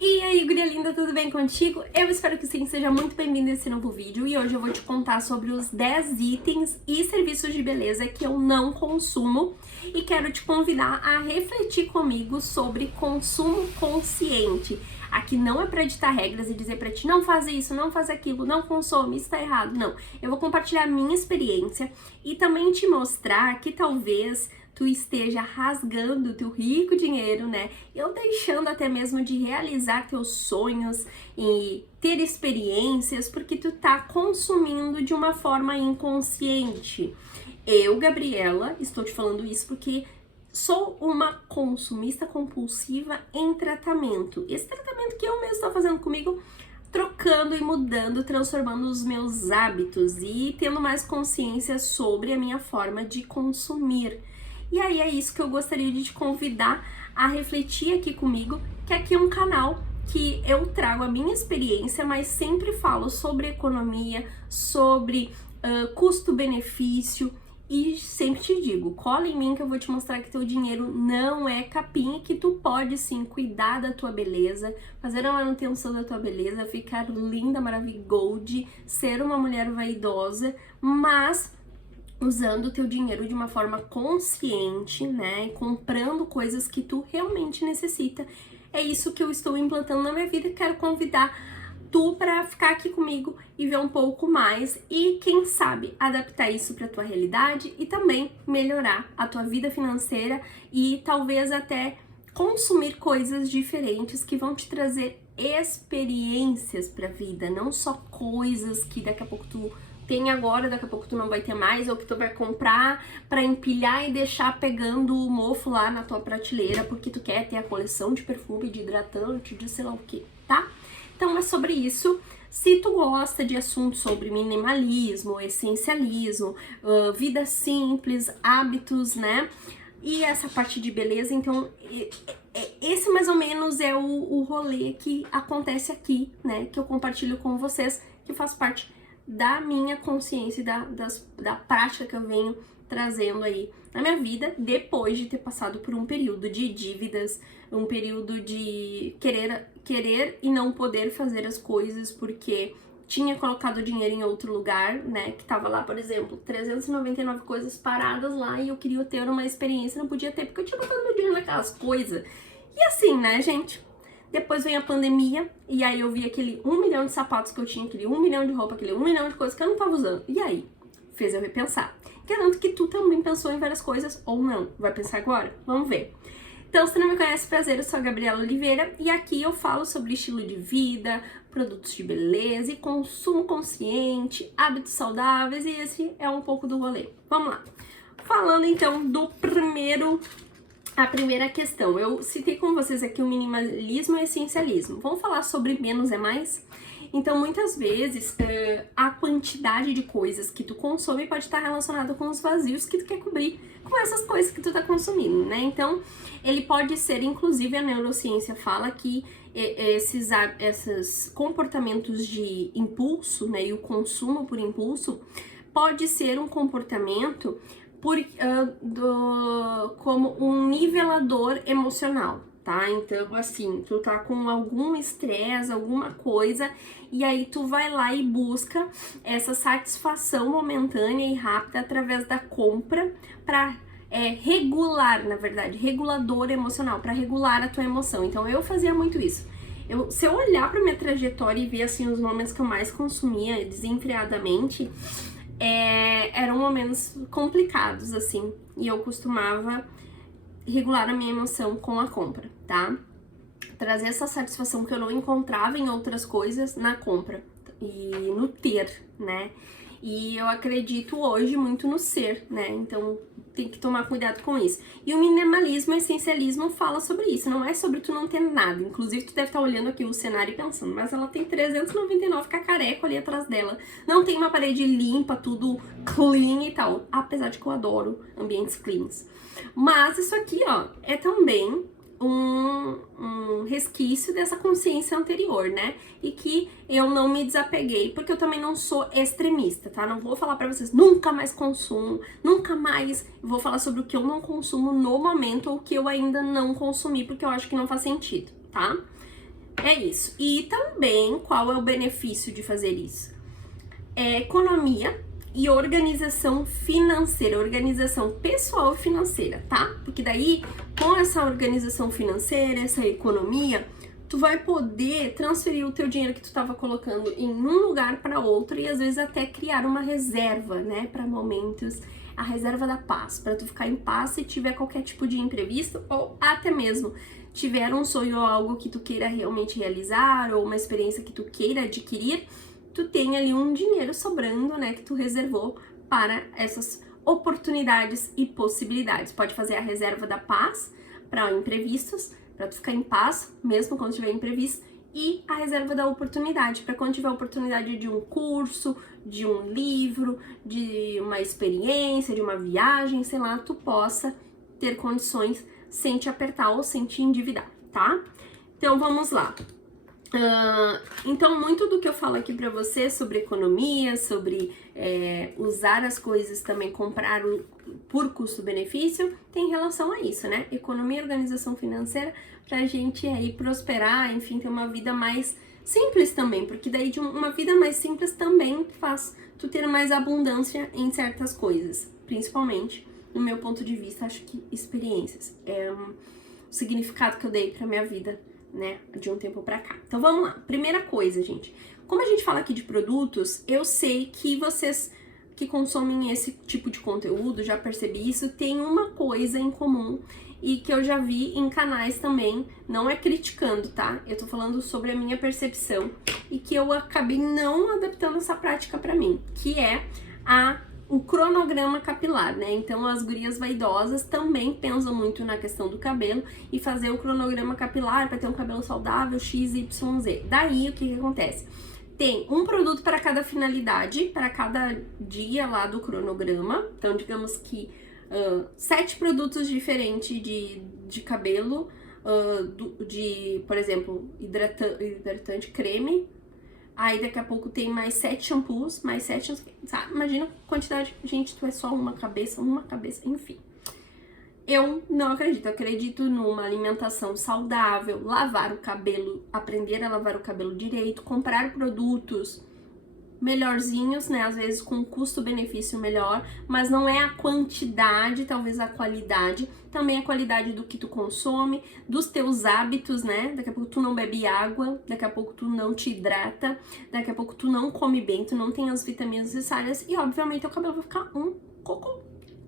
E aí, guria linda, tudo bem contigo? Eu espero que sim, seja muito bem-vindo a esse novo vídeo e hoje eu vou te contar sobre os 10 itens e serviços de beleza que eu não consumo e quero te convidar a refletir comigo sobre consumo consciente. Aqui não é pra ditar regras e dizer pra ti não faz isso, não faz aquilo, não consome, isso tá errado, não. Eu vou compartilhar a minha experiência e também te mostrar que talvez tu esteja rasgando o teu rico dinheiro, né? Eu deixando até mesmo de realizar teus sonhos e ter experiências porque tu tá consumindo de uma forma inconsciente. Eu, Gabriela, estou te falando isso porque sou uma consumista compulsiva em tratamento. Esse tratamento que eu mesmo estou fazendo comigo, trocando e mudando, transformando os meus hábitos e tendo mais consciência sobre a minha forma de consumir. E aí é isso que eu gostaria de te convidar a refletir aqui comigo, que aqui é um canal que eu trago a minha experiência, mas sempre falo sobre economia, sobre custo-benefício e sempre te digo, cola em mim que eu vou te mostrar que teu dinheiro não é capim e que tu pode sim cuidar da tua beleza, fazer a manutenção da tua beleza, ficar linda, maravilhosa, ser uma mulher vaidosa, mas usando o teu dinheiro de uma forma consciente, né? Comprando coisas que tu realmente necessita. É isso que eu estou implantando na minha vida e quero convidar tu para ficar aqui comigo e ver um pouco mais e quem sabe adaptar isso para tua realidade e também melhorar a tua vida financeira e talvez até consumir coisas diferentes que vão te trazer experiências para a vida, não só coisas que daqui a pouco tu tem agora, daqui a pouco tu não vai ter mais, ou que tu vai comprar pra empilhar e deixar pegando o mofo lá na tua prateleira, porque tu quer ter a coleção de perfume, de hidratante, de sei lá o que, tá? Então é sobre isso. Se tu gosta de assuntos sobre minimalismo, essencialismo, vida simples, hábitos, né? E essa parte de beleza, então esse mais ou menos é o rolê que acontece aqui, né? Que eu compartilho com vocês, que faz parte da minha consciência e da prática que eu venho trazendo aí na minha vida, depois de ter passado por um período de dívidas, um período de querer e não poder fazer as coisas porque tinha colocado o dinheiro em outro lugar, né, que tava lá, por exemplo, 399 coisas paradas lá e eu queria ter uma experiência, não podia ter porque eu tinha botado meu dinheiro naquelas coisas. E assim, né, gente? Depois vem a pandemia, e aí eu vi aquele 1 milhão de sapatos que eu tinha, aquele 1 milhão de roupa, aquele 1 milhão de coisas que eu não tava usando. E aí? Fez eu repensar. Garanto que tu também pensou em várias coisas, ou não. Vai pensar agora? Vamos ver. Então, se não me conhece, prazer, eu sou a Gabriela Oliveira, e aqui eu falo sobre estilo de vida, produtos de beleza e consumo consciente, hábitos saudáveis, e esse é um pouco do rolê. Vamos lá. Falando então do a primeira questão, eu citei com vocês aqui o minimalismo e o essencialismo. Vamos falar sobre menos é mais? Então, muitas vezes, a quantidade de coisas que tu consome pode estar relacionada com os vazios que tu quer cobrir com essas coisas que tu tá consumindo, né? Então, ele pode ser, inclusive a neurociência fala que esses comportamentos de impulso, né, e o consumo por impulso, pode ser um comportamento como um nivelador emocional, tá? Então, assim, tu tá com algum estresse, alguma coisa, e aí tu vai lá e busca essa satisfação momentânea e rápida através da compra pra regular, na verdade, regulador emocional, pra regular a tua emoção. Então, eu fazia muito isso. Se eu olhar pra minha trajetória e ver, assim, os momentos que eu mais consumia desenfreadamente, eram momentos complicados, assim, e eu costumava regular a minha emoção com a compra, tá? Trazer essa satisfação que eu não encontrava em outras coisas na compra e no ter, né? E eu acredito hoje muito no ser, né? Então tem que tomar cuidado com isso. E o minimalismo e o essencialismo fala sobre isso, não é sobre tu não ter nada. Inclusive, tu deve estar olhando aqui o cenário e pensando, mas ela tem 399 cacareco ali atrás dela. Não tem uma parede limpa, tudo clean e tal. Apesar de que eu adoro ambientes cleans. Mas isso aqui, ó, é também um resquício dessa consciência anterior, né? E que eu não me desapeguei, porque eu também não sou extremista, tá? Não vou falar pra vocês, nunca mais consumo, nunca mais. Vou falar sobre o que eu não consumo no momento ou o que eu ainda não consumi, porque eu acho que não faz sentido, tá? É isso. E também, qual é o benefício de fazer isso? É economia e organização financeira, organização pessoal e financeira, tá? Porque daí, com essa organização financeira, essa economia, tu vai poder transferir o teu dinheiro que tu estava colocando em um lugar para outro e às vezes até criar uma reserva, né, para momentos, a reserva da paz, para tu ficar em paz se tiver qualquer tipo de imprevisto ou até mesmo tiver um sonho ou algo que tu queira realmente realizar ou uma experiência que tu queira adquirir, tu tem ali um dinheiro sobrando, né, que tu reservou para essas oportunidades e possibilidades. Pode fazer a reserva da paz para imprevistos, para tu ficar em paz, mesmo quando tiver imprevisto, e a reserva da oportunidade, para quando tiver oportunidade de um curso, de um livro, de uma experiência, de uma viagem, sei lá, tu possa ter condições sem te apertar ou sem te endividar, tá? Então vamos lá. Então, muito do que eu falo aqui pra você sobre economia, sobre usar as coisas também, comprar por custo-benefício, tem relação a isso, né? Economia e organização financeira pra gente aí prosperar, enfim, ter uma vida mais simples também, porque daí de uma vida mais simples também faz tu ter mais abundância em certas coisas, principalmente, no meu ponto de vista, acho que experiências. É o significado que eu dei pra minha vida, né, de um tempo pra cá. Então vamos lá. Primeira coisa, gente. Como a gente fala aqui de produtos, eu sei que vocês que consomem esse tipo de conteúdo, já percebi isso, tem uma coisa em comum e que eu já vi em canais também, não é criticando, tá? Eu tô falando sobre a minha percepção e que eu acabei não adaptando essa prática pra mim, que é o cronograma capilar, né? Então as gurias vaidosas também pensam muito na questão do cabelo e fazer o cronograma capilar para ter um cabelo saudável XYZ. Daí o que acontece? Tem um produto para cada finalidade, para cada dia lá do cronograma. Então, digamos que 7 produtos diferentes de cabelo, por exemplo, hidratante creme. Aí daqui a pouco tem mais 7 shampoos, mais 7, sabe? Imagina a quantidade. Gente, tu é só uma cabeça, enfim. Eu não acredito, eu acredito numa alimentação saudável, lavar o cabelo, aprender a lavar o cabelo direito, comprar produtos melhorzinhos, né, às vezes com custo-benefício melhor, mas não é a quantidade, talvez a qualidade, também a qualidade do que tu consome, dos teus hábitos, né, daqui a pouco tu não bebe água, daqui a pouco tu não te hidrata, daqui a pouco tu não come bem, tu não tem as vitaminas necessárias e obviamente teu cabelo vai ficar um cocô.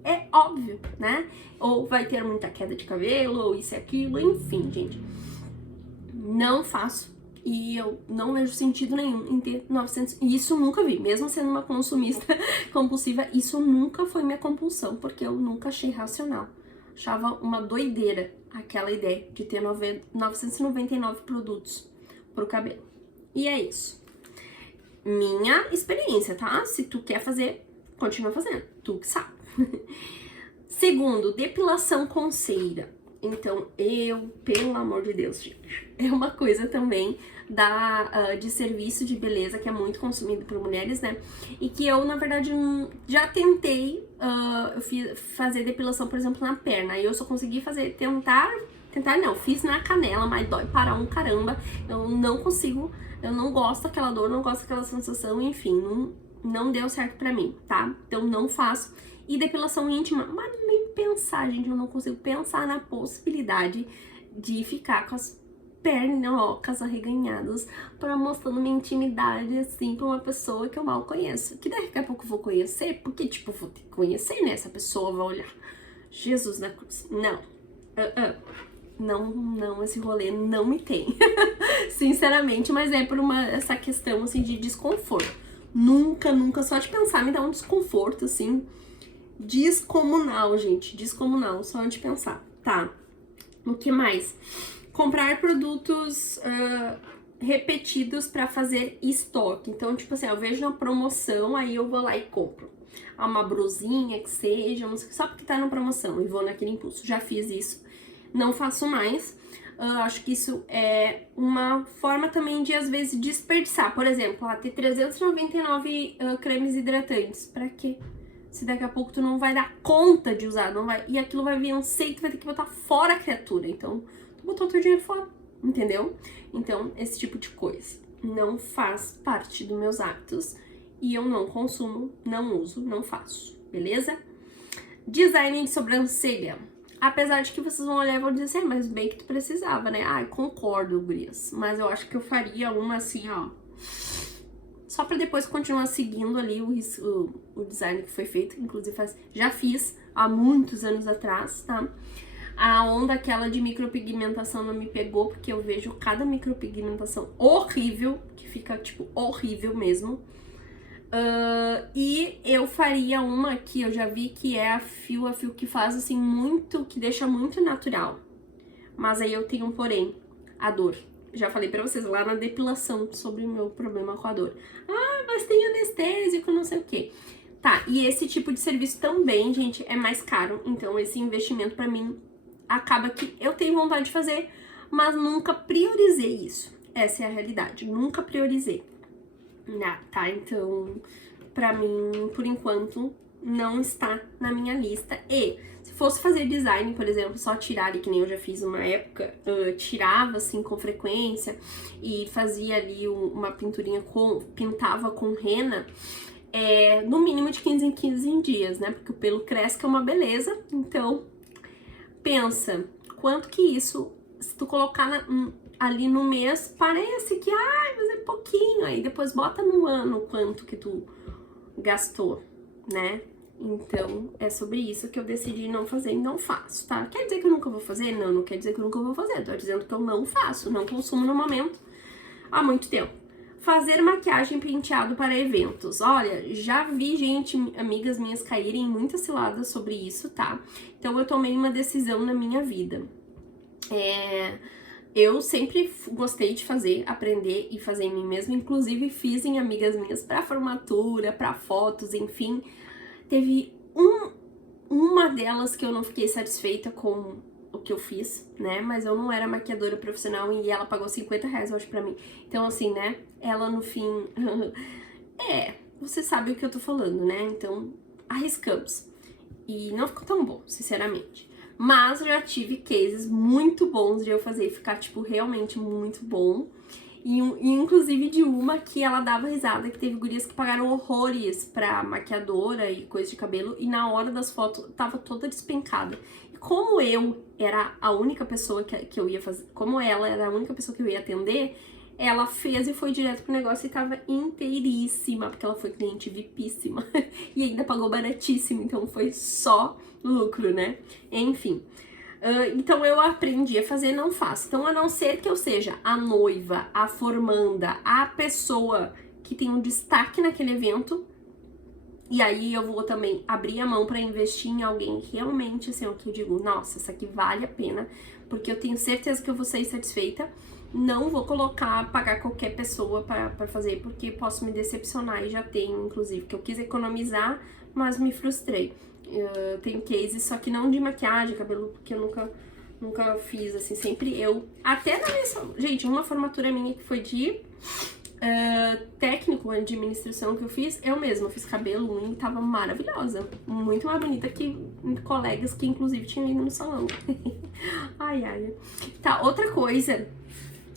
É óbvio, né? Ou vai ter muita queda de cabelo, ou isso e aquilo, enfim, gente. Não faço. E eu não vejo sentido nenhum em ter 900... E isso nunca vi. Mesmo sendo uma consumista compulsiva, isso nunca foi minha compulsão, porque eu nunca achei racional. Achava uma doideira aquela ideia de ter 999 produtos pro cabelo. E é isso. Minha experiência, tá? Se tu quer fazer, continua fazendo. Tu que sabe. Segundo, depilação com cera. Então, pelo amor de Deus, gente, é uma coisa também de serviço de beleza que é muito consumido por mulheres, né? E que eu, na verdade, já tentei fazer depilação, por exemplo, na perna. Aí eu só consegui tentar não, fiz na canela, mas dói para um caramba. Eu não consigo, eu não gosto daquela dor, não gosto daquela sensação, enfim, não deu certo pra mim, tá? Então não faço. E depilação íntima, mas nem pensar, gente, eu não consigo pensar na possibilidade de ficar com as pernocas arreganhadas pra mostrando minha intimidade, assim, pra uma pessoa que eu mal conheço. Que daqui a pouco eu vou conhecer, porque, tipo, vou ter que conhecer, né? Essa pessoa vai olhar. Jesus na cruz. Não. Não, esse rolê não me tem. Sinceramente, mas é por essa questão, assim, de desconforto. Nunca, só de pensar me dá um desconforto, assim, descomunal, gente, descomunal, só de pensar, tá? O que mais? Comprar produtos repetidos pra fazer estoque. Então, tipo assim, eu vejo uma promoção, aí eu vou lá e compro. Uma brusinha que seja, só porque tá na promoção e vou naquele impulso. Já fiz isso, não faço mais. Acho que isso é uma forma também de, às vezes, desperdiçar. Por exemplo, ter 399 cremes hidratantes. Pra quê? Se daqui a pouco tu não vai dar conta de usar, não vai, e aquilo vai vir um seito, vai ter que botar fora a criatura. Então, tu botou teu dinheiro fora, entendeu? Então, esse tipo de coisa não faz parte dos meus hábitos e eu não consumo, não uso, não faço, beleza? Design de sobrancelha. Apesar de que vocês vão olhar e vão dizer assim, mas bem que tu precisava, né? Ah, eu concordo, gurias. Mas eu acho que eu faria uma assim, ó. Só pra depois continuar seguindo ali o design que foi feito. Inclusive, já fiz há muitos anos atrás, tá? A onda aquela de micropigmentação não me pegou, porque eu vejo cada micropigmentação horrível, que fica, tipo, horrível mesmo. E eu faria uma que eu já vi que é a fio que faz assim muito, que deixa muito natural. Mas aí eu tenho um porém, a dor. Já falei pra vocês lá na depilação sobre o meu problema com a dor. Ah, mas tem anestésico, não sei o que. Tá, e esse tipo de serviço também, gente, é mais caro. Então esse investimento pra mim acaba que eu tenho vontade de fazer, mas nunca priorizei isso. Essa é a realidade, nunca priorizei. Tá, então, pra mim, por enquanto, não está na minha lista. E se fosse fazer design, por exemplo, só tirar ali, que nem eu já fiz uma época, tirava assim com frequência e fazia ali uma pinturinha pintava com rena, no mínimo de 15 em 15 dias, né? Porque o pelo cresce, que é uma beleza. Então, pensa, quanto que isso, se tu colocar ali no mês, parece que, mas é pouquinho, aí depois bota no ano quanto que tu gastou, né? Então, é sobre isso que eu decidi não fazer e não faço, tá? Quer dizer que eu nunca vou fazer? Não, não quer dizer que eu nunca vou fazer, tô dizendo que eu não faço, não consumo no momento há muito tempo. Fazer maquiagem penteado para eventos. Olha, já vi amigas minhas caírem em muitas ciladas sobre isso, tá? Então eu tomei uma decisão na minha vida. Eu sempre gostei de fazer, aprender e fazer em mim mesma. Inclusive fiz em amigas minhas pra formatura, pra fotos, enfim. Teve uma delas que eu não fiquei satisfeita com o que eu fiz, né? Mas eu não era maquiadora profissional e ela pagou 50 reais, eu acho, pra mim. Então, assim, né? Ela, no fim... você sabe o que eu tô falando, né? Então, arriscamos. E não ficou tão bom, sinceramente. Mas eu já tive cases muito bons de eu fazer e ficar, tipo, realmente muito bom. E inclusive de uma que ela dava risada, que teve gurias que pagaram horrores pra maquiadora e coisa de cabelo, e na hora das fotos tava toda despencada. E como eu era a única pessoa que eu ia fazer, como ela era a única pessoa que eu ia atender, ela fez e foi direto pro negócio e tava inteiríssima, porque ela foi cliente VIPíssima. E ainda pagou baratíssimo, então foi só lucro, né? Enfim. Então eu aprendi a fazer, não faço. Então, a não ser que eu seja a noiva, a formanda, a pessoa que tem um destaque naquele evento, e aí eu vou também abrir a mão pra investir em alguém realmente, assim, que eu digo, nossa, isso aqui vale a pena, porque eu tenho certeza que eu vou sair satisfeita. Não vou pagar qualquer pessoa pra fazer, porque posso me decepcionar, e já tenho, inclusive, que eu quis economizar, mas me frustrei. Tenho cases, só que não de maquiagem, cabelo, porque eu nunca fiz, assim, sempre eu. Até na minha... Gente, uma formatura minha que foi de técnico de administração que eu fiz, eu mesma fiz cabelo, unha, e tava maravilhosa. Muito mais bonita que colegas que, inclusive, tinham ido no salão. Ai. Tá, outra coisa.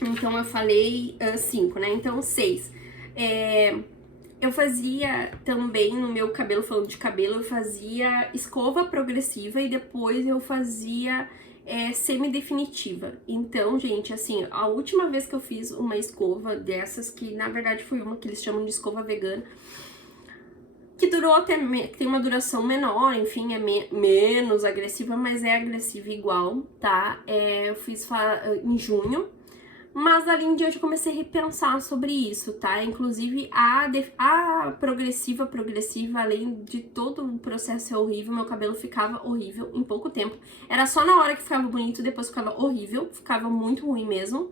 Então, eu falei 5, né? Então, 6. Eu fazia também no meu cabelo, falando de cabelo, eu fazia escova progressiva e depois eu fazia semi-definitiva. Então, gente, assim, a última vez que eu fiz uma escova dessas, que na verdade foi uma que eles chamam de escova vegana, que durou até, que tem uma duração menor, enfim, é menos agressiva, mas é agressiva igual, tá? Eu fiz em junho. Mas dali em diante eu comecei a repensar sobre isso, tá? Inclusive a progressiva, além de todo o processo ser horrível, meu cabelo ficava horrível em pouco tempo. Era só na hora que ficava bonito, depois ficava horrível, ficava muito ruim mesmo.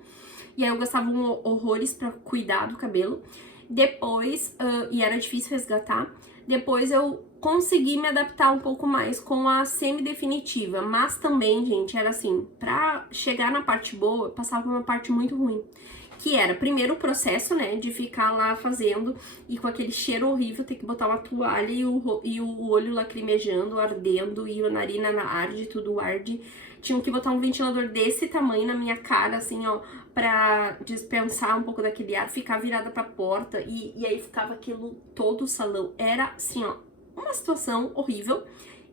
E aí eu gastava horrores pra cuidar do cabelo. Depois, e era difícil resgatar, depois eu consegui me adaptar um pouco mais com a semi-definitiva, mas também, gente, era assim, pra chegar na parte boa, passava por uma parte muito ruim, que era, primeiro, o processo, né, de ficar lá fazendo e com aquele cheiro horrível, ter que botar uma toalha e o olho lacrimejando, ardendo, e a narina arde, tudo arde. tinham que botar um ventilador desse tamanho na minha cara, assim, ó, pra dispensar um pouco daquele ar, ficar virada pra porta, e aí ficava aquilo todo o salão. Era, assim, ó, uma situação horrível.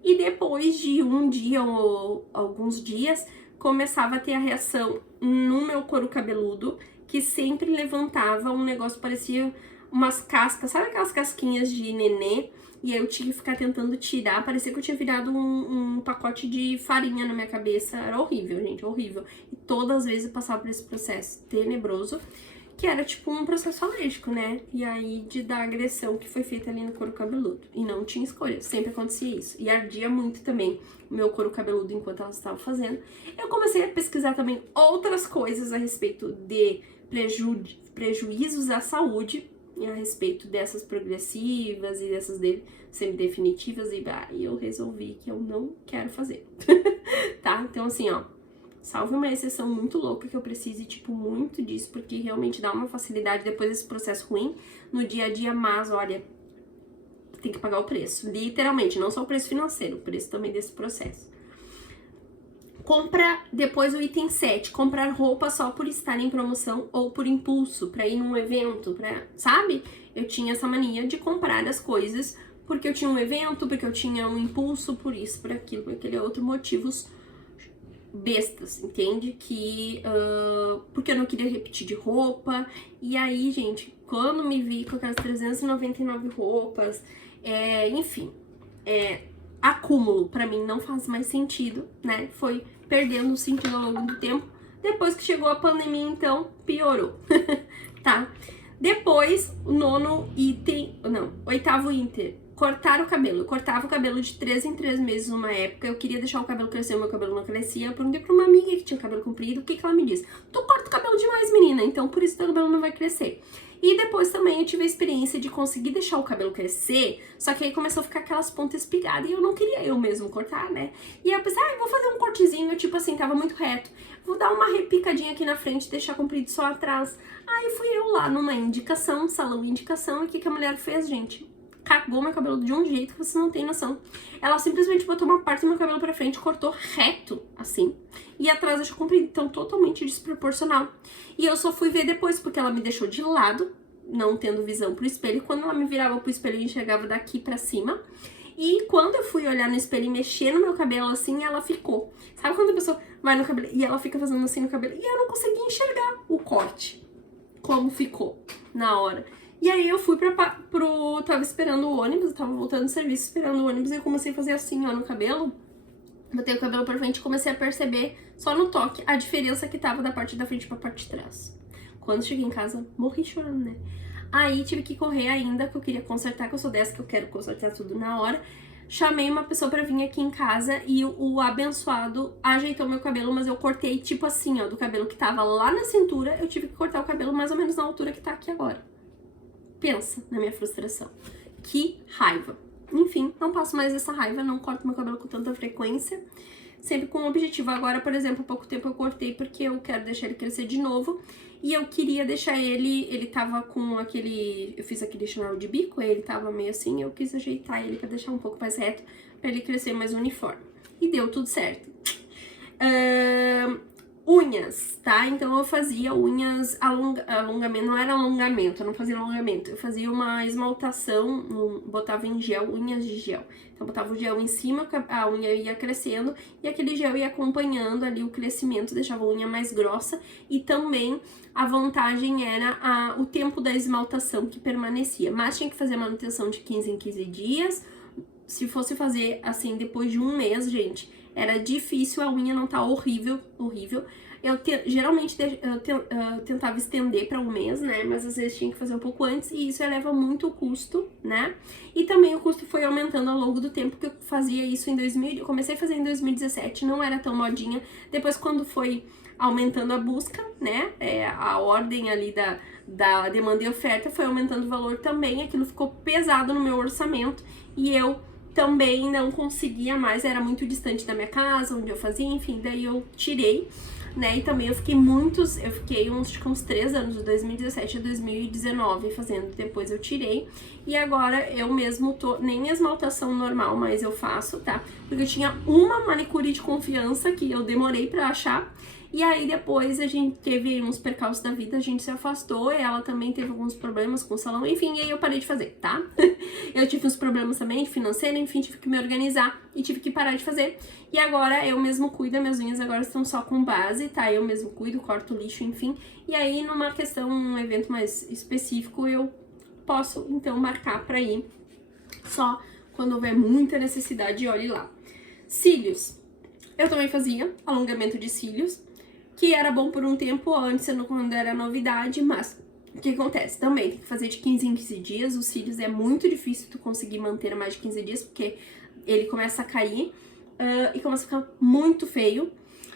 E depois de um dia ou alguns dias, começava a ter a reação no meu couro cabeludo, que sempre levantava um negócio, parecia umas cascas, sabe aquelas casquinhas de nenê? E aí eu tinha que ficar tentando tirar, parecia que eu tinha virado um pacote de farinha na minha cabeça. Era horrível, gente, horrível. E todas as vezes eu passava por esse processo tenebroso, que era tipo um processo alérgico, né? E aí da agressão que foi feita ali no couro cabeludo. E não tinha escolha, sempre acontecia isso. E ardia muito também o meu couro cabeludo enquanto elas estavam fazendo. Eu comecei a pesquisar também outras coisas a respeito de prejuízos à saúde, a respeito dessas progressivas e dessas semidefinitivas, e eu resolvi que eu não quero fazer, tá? Então, assim, ó, salve uma exceção muito louca que eu precise, tipo, muito disso, porque realmente dá uma facilidade depois desse processo ruim no dia a dia, mas, olha, tem que pagar o preço, literalmente, não só o preço financeiro, o preço também desse processo. Compra depois o item 7, comprar roupa só por estar em promoção ou por impulso, pra ir num evento, sabe? Eu tinha essa mania de comprar as coisas porque eu tinha um evento, porque eu tinha um impulso, por isso, por aquilo, por aquele outro motivos bestas, entende? Porque eu não queria repetir de roupa. E aí, gente, quando me vi com aquelas 399 roupas, enfim, acúmulo pra mim não faz mais sentido, né? Foi perdendo o sentido ao longo do tempo. Depois que chegou a pandemia, então, piorou, tá? Depois, oitavo item, cortar o cabelo. Eu cortava o cabelo de 3 em 3 meses numa época. Eu queria deixar o cabelo crescer, o meu cabelo não crescia. Eu perguntei pra uma amiga que tinha cabelo comprido, o que ela me disse? Tu corta o cabelo demais, menina, então por isso teu cabelo não vai crescer. E depois também eu tive a experiência de conseguir deixar o cabelo crescer, só que aí começou a ficar aquelas pontas espigadas e eu não queria eu mesmo cortar, né? E aí eu pensei, vou fazer um cortezinho, tipo assim, tava muito reto. Vou dar uma repicadinha aqui na frente e deixar comprido só atrás. Aí fui eu lá numa indicação, salão indicação, e o que a mulher fez, gente? Cagou meu cabelo de um jeito que vocês não têm noção. Ela simplesmente botou uma parte do meu cabelo pra frente, cortou reto, assim, e atrás deixou comprido, então totalmente desproporcional. E eu só fui ver depois, porque ela me deixou de lado, não tendo visão pro espelho. Quando ela me virava pro espelho, eu enxergava daqui pra cima. E quando eu fui olhar no espelho e mexer no meu cabelo, assim, ela ficou. Sabe quando a pessoa vai no cabelo e ela fica fazendo assim no cabelo? E eu não conseguia enxergar o corte, como ficou na hora. E aí eu fui tava esperando o ônibus, eu tava voltando do serviço, esperando o ônibus, e eu comecei a fazer assim, ó, no cabelo. Botei o cabelo pra frente e comecei a perceber, só no toque, a diferença que tava da parte da frente pra parte de trás. Quando cheguei em casa, morri chorando, né? Aí tive que correr ainda, que eu queria consertar, que eu sou dessa, que eu quero consertar tudo na hora. Chamei uma pessoa pra vir aqui em casa e o abençoado ajeitou meu cabelo, mas eu cortei tipo assim, ó, do cabelo que tava lá na cintura, eu tive que cortar o cabelo mais ou menos na altura que tá aqui agora. Pensa na minha frustração. Que raiva. Enfim, não passo mais essa raiva, não corto meu cabelo com tanta frequência. Sempre com um objetivo. Agora, por exemplo, há pouco tempo eu cortei porque eu quero deixar ele crescer de novo. E eu queria deixar ele tava com aquele... Eu fiz aquele chanel de bico, ele tava meio assim, eu quis ajeitar ele pra deixar um pouco mais reto, pra ele crescer mais uniforme. E deu tudo certo. Unhas, tá? Então eu fazia unhas alongamento, não era alongamento, eu não fazia alongamento, eu fazia uma esmaltação, botava em gel, unhas de gel. Então botava o gel em cima, a unha ia crescendo e aquele gel ia acompanhando ali o crescimento, deixava a unha mais grossa e também a vantagem era o tempo da esmaltação que permanecia. Mas tinha que fazer manutenção de 15 em 15 dias, se fosse fazer assim depois de um mês, gente, era difícil, a unha não tá horrível. Eu geralmente tentava estender para um mês, né? Mas às vezes tinha que fazer um pouco antes e isso eleva muito o custo, né? E também o custo foi aumentando ao longo do tempo que eu fazia isso eu comecei a fazer em 2017, não era tão modinha. Depois quando foi aumentando a busca, né? A ordem ali da demanda e oferta foi aumentando o valor também, aquilo ficou pesado no meu orçamento e eu também não conseguia mais, era muito distante da minha casa, onde eu fazia, enfim, daí eu tirei. né? E também eu fiquei uns 3 anos, de 2017 a 2019 fazendo, depois eu tirei. E agora eu mesmo nem esmaltação normal, mas eu faço, tá? Porque eu tinha uma manicure de confiança que eu demorei pra achar. E aí depois a gente teve uns percalços da vida, a gente se afastou, e ela também teve alguns problemas com o salão, enfim, e aí eu parei de fazer, tá? Eu tive uns problemas também financeiro, enfim, tive que me organizar e tive que parar de fazer. E agora eu mesmo cuido, minhas unhas agora estão só com base, tá? Eu mesmo cuido, corto lixo, enfim. E aí numa questão, um evento mais específico, eu posso então marcar pra ir só quando houver muita necessidade, olhe lá. Cílios. Eu também fazia alongamento de cílios, que era bom por um tempo antes, quando era novidade, mas o que acontece? Também tem que fazer de 15 em 15 dias, os cílios é muito difícil tu conseguir manter mais de 15 dias, porque ele começa a cair e começa a ficar muito feio.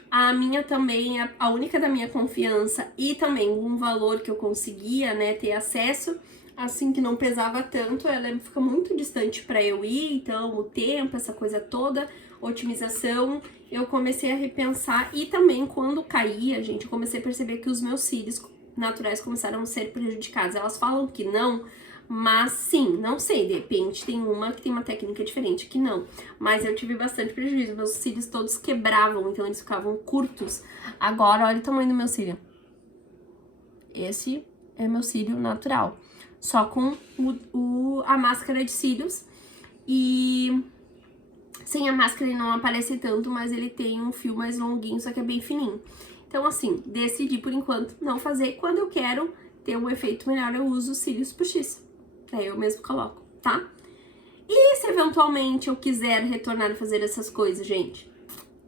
A minha também, a única da minha confiança e também um valor que eu conseguia, né, ter acesso, assim, que não pesava tanto, ela fica muito distante pra eu ir, então o tempo, essa coisa toda, otimização, eu comecei a repensar. E também quando caía, gente, eu comecei a perceber que os meus cílios naturais começaram a ser prejudicados. Elas falam que não, mas sim, não sei, de repente tem uma que tem uma técnica diferente que não, mas eu tive bastante prejuízo, meus cílios todos quebravam, então eles ficavam curtos. Agora, olha o tamanho do meu cílio. Esse é meu cílio natural, só com a máscara de cílios, e sem a máscara ele não aparece tanto, mas ele tem um fio mais longuinho, só que é bem fininho. Então assim, decidi por enquanto não fazer. Quando eu quero ter um efeito melhor, eu uso cílios postiços, aí eu mesmo coloco, tá? E se eventualmente eu quiser retornar a fazer essas coisas, gente,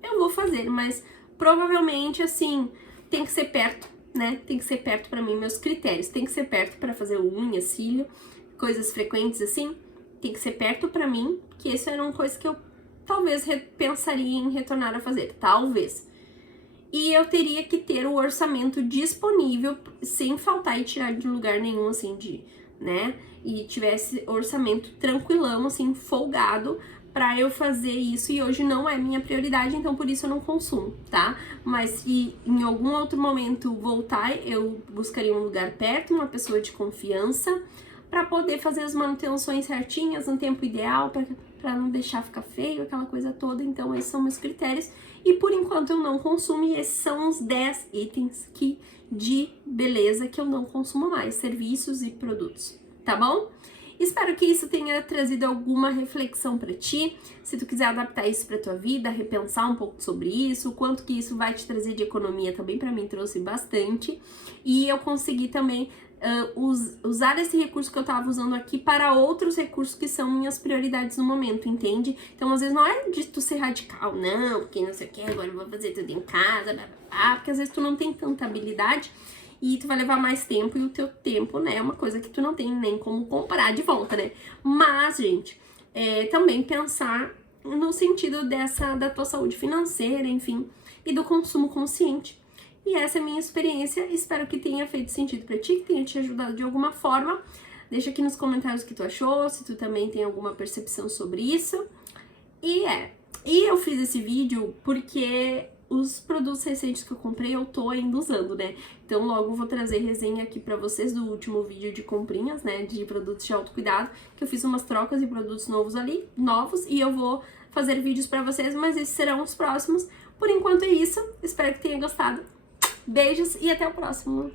eu vou fazer, mas provavelmente assim, tem que ser perto, né? Tem que ser perto pra mim, meus critérios. Tem que ser perto pra fazer unha, cílio, coisas frequentes assim. Tem que ser perto pra mim, que isso era uma coisa que eu talvez pensaria em retornar a fazer, talvez. E eu teria que ter o orçamento disponível, sem faltar e tirar de lugar nenhum, assim, né? E tivesse orçamento tranquilão, assim, folgado, pra eu fazer isso, e hoje não é minha prioridade, então por isso eu não consumo, tá? Mas se em algum outro momento voltar, eu buscaria um lugar perto, uma pessoa de confiança, pra poder fazer as manutenções certinhas no tempo ideal, pra não deixar ficar feio, aquela coisa toda. Então esses são meus critérios, e por enquanto eu não consumo, e esses são os 10 itens de beleza que eu não consumo mais, serviços e produtos, tá bom? Espero que isso tenha trazido alguma reflexão pra ti. Se tu quiser adaptar isso pra tua vida, repensar um pouco sobre isso, o quanto que isso vai te trazer de economia, também pra mim trouxe bastante. E eu consegui também usar esse recurso que eu tava usando aqui para outros recursos que são minhas prioridades no momento, entende? Então, às vezes, não é de tu ser radical, não, porque não sei o que, agora eu vou fazer tudo em casa, blá, blá, blá, porque às vezes tu não tem tanta habilidade e tu vai levar mais tempo, e o teu tempo, né, é uma coisa que tu não tem nem como comprar de volta, né? Mas, gente, também pensar no sentido da tua saúde financeira, enfim, e do consumo consciente. E essa é a minha experiência, espero que tenha feito sentido pra ti, que tenha te ajudado de alguma forma. Deixa aqui nos comentários o que tu achou, se tu também tem alguma percepção sobre isso. E eu fiz esse vídeo porque os produtos recentes que eu comprei eu tô ainda usando, né? Então logo eu vou trazer resenha aqui pra vocês do último vídeo de comprinhas, né? De produtos de autocuidado, que eu fiz umas trocas de produtos novos, e eu vou fazer vídeos pra vocês, mas esses serão os próximos. Por enquanto é isso, espero que tenha gostado. Beijos e até o próximo!